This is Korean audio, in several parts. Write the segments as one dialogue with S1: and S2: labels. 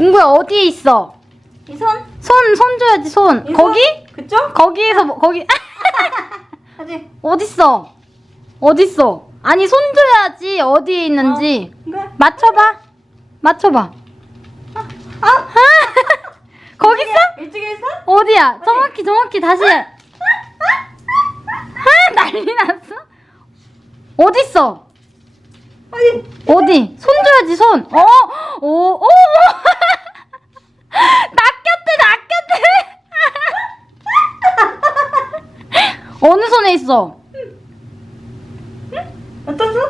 S1: 은구야 어디에 있어?
S2: 이 손?
S1: 손, 손 줘야지 손.
S2: 이
S1: 거기?
S2: 손? 그쪽?
S1: 거기에서 뭐- 거기
S2: 하지.
S1: 어딨어? 어딨어? 아니 손 줘야지 어디에 있는지
S2: 이거.
S1: 맞춰봐. 맞춰봐.
S2: 아!
S1: 거기 있어?
S2: 이쪽에 있어?
S1: 어디야? 정확히 정확히 다시. 해. 아 난리 났어. 어딨어?
S2: 어디?
S1: 어디? 손 줘야지 손. 어? 오, 오. 어느 손에 있어?
S2: 어떤 손?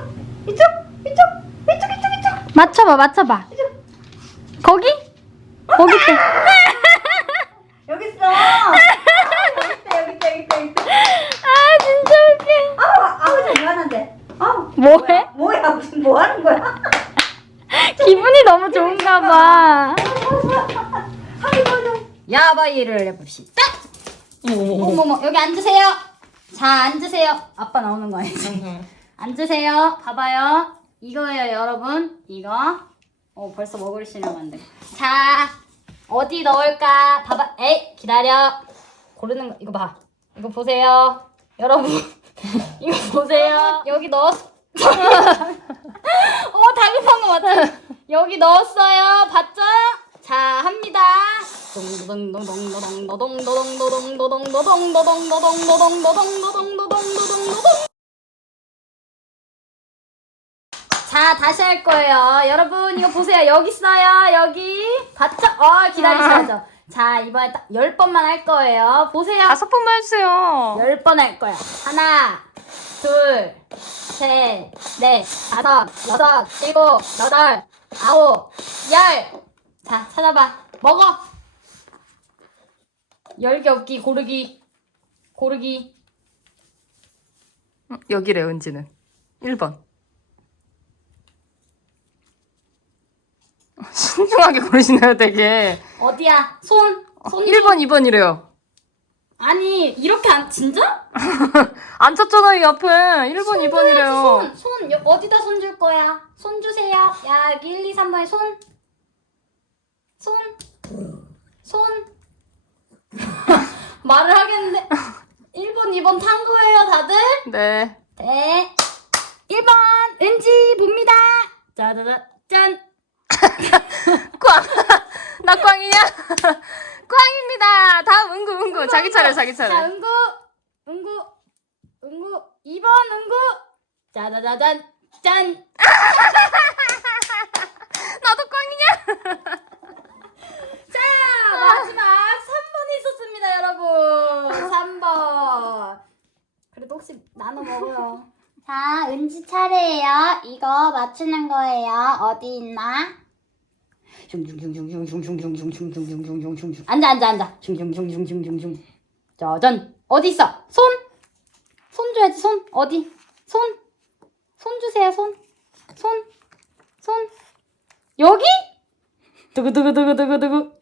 S2: 이쪽? 이쪽? 이쪽 이쪽 이쪽
S1: 맞춰봐 맞춰봐.
S2: 이쪽.
S1: 거기? 거기 있대.
S2: 여기 있어. 아, 여기 있다 여기 있다 여기 있다.
S1: 아 진짜 웃겨.
S2: 아우 아우 장난한데. 아우.
S1: 뭐해?
S2: 뭐야 무슨 뭐 하는 거야?
S1: 기분이 너무 좋은가 봐.
S2: 하기 보여.
S1: 야바이를 해봅시다. 어머머 여기 앉으세요. 자 앉으세요. 아빠 나오는 거 아니지? 앉으세요. 봐봐요. 이거예요 여러분. 이거. 어 벌써 먹을 시간인데. 자 어디 넣을까? 봐봐. 에이 기다려. 고르는 거 이거 봐. 이거 보세요. 여러분 이거 보세요. 여기 넣었. 어 다급한 거 맞아. 여기 넣었어요. 봤죠? 자 합니다. 자 다시 할 거예요. 여러분 이거 보세요. 여기 있어요. 여기 봤죠? 어 기다리셔야죠. 자 이번에 딱열 번만 할 거예요. 보세요.
S3: 다섯 번만 해주세요.
S1: 열번할 거야. 하나, 둘, 셋, 넷, 다섯, 여섯, 일곱, 여덟, 아홉, 열. 자, 찾아봐. 먹어. 열개 없기, 고르기. 고르기.
S3: 음, 여기래, 은지는. 1번. 신중하게 고르시네요, 되게.
S1: 어디야? 손. 손.
S3: 1번, 2번이래요.
S1: 아니, 이렇게 안, 진짜?
S3: 안 쳤잖아요, 옆에. 1번,
S1: 손
S3: 2번이래요.
S1: 줘야지, 손, 손. 여- 어디다 손 줄 거야? 손 주세요. 야, 여기 1, 2, 3번에 손. 손. 손. 말을 하겠는데. 1번, 2번 탄 거예요, 다들?
S3: 네.
S1: 네. 1번, 은지 봅니다. 짜자자, 짠.
S3: 꽝! 나 꽝이냐? 꽝입니다. 다음 은구, 은구. 자기 차례, 자기
S1: 자,
S3: 차례.
S1: 은구. 은구. 은구. 2번, 은구. 짜자자잔, 짠.
S3: 나도 꽝이냐?
S1: 자, 마지막 3번 있었습니다, 여러분. 3번. 혹시 나눠 먹어요. 자, 은지 차례예요. 이거 맞추는 거예요. 어디 있나? 슝슝슝슝슝슝슝슝슝슝슝슝슝슝. 앉아, 앉아, 앉아. 짜잔. 어디 있어? 손. 손 줘야지, 손. 어디? 손. 손 주세요, 손. 손. 손. 여기? 두구두구두구두구두구.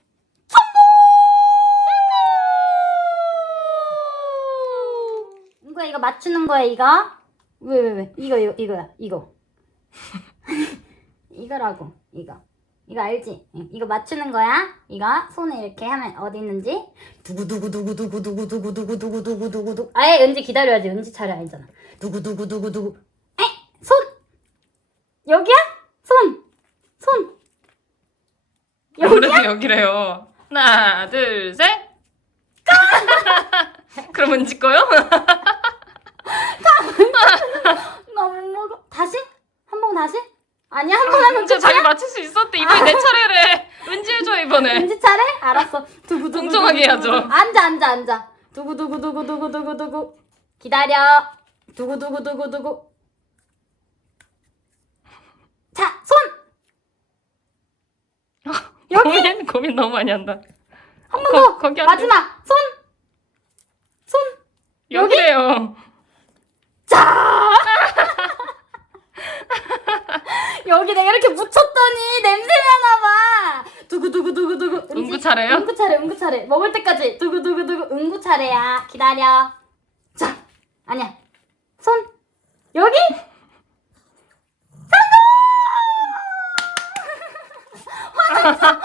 S1: 이거 이거 맞추는 거야 이거? 왜 왜 왜? 이거 이거 이거야 이거. 이거라고 이거. 이거 알지? 응, 이거 맞추는 거야. 이거 손에 이렇게 하면 어디 있는지 두구두구두구두구두구두구두구두구두구두구. 아예 은지 기다려야지. 은지 차례 아니잖아. 두구두구두구두구. 에? 손. 여기야? 손. 손.
S3: 아무래도 여기래요. 하나, 둘, 셋. 그럼 은지 거요?
S1: 나 못 먹어. 다시? 한 번 다시? 아니야 한번 하면
S3: 은지
S1: 끝이야?
S3: 자기 맞출 수 있었대. 이번에 내 차례래. 은지 해줘, 이번에.
S1: 은지 차례? 알았어. 두구두구.
S3: 공정하게 해야죠.
S1: 앉아 앉아 앉아. 두구두구두구두구두구두구. 기다려. 두구두구두구두구. 자 손.
S3: 고민, 고민 너무 많이 한다.
S1: 한번 더.
S3: 거- 거기 앉아.
S1: 마지막 손. 손. 여기?
S3: 여기래요.
S1: 자. 여기 내가 이렇게 묻혔더니 냄새 나나 봐. 두구두구두구두구.
S3: 은구 차례요?
S1: 은구 차례, 은구 차례. 먹을 때까지 두구두구두구. 은구 차례야. 기다려. 자, 아니야. 손. 여기. 성공! 화냈어.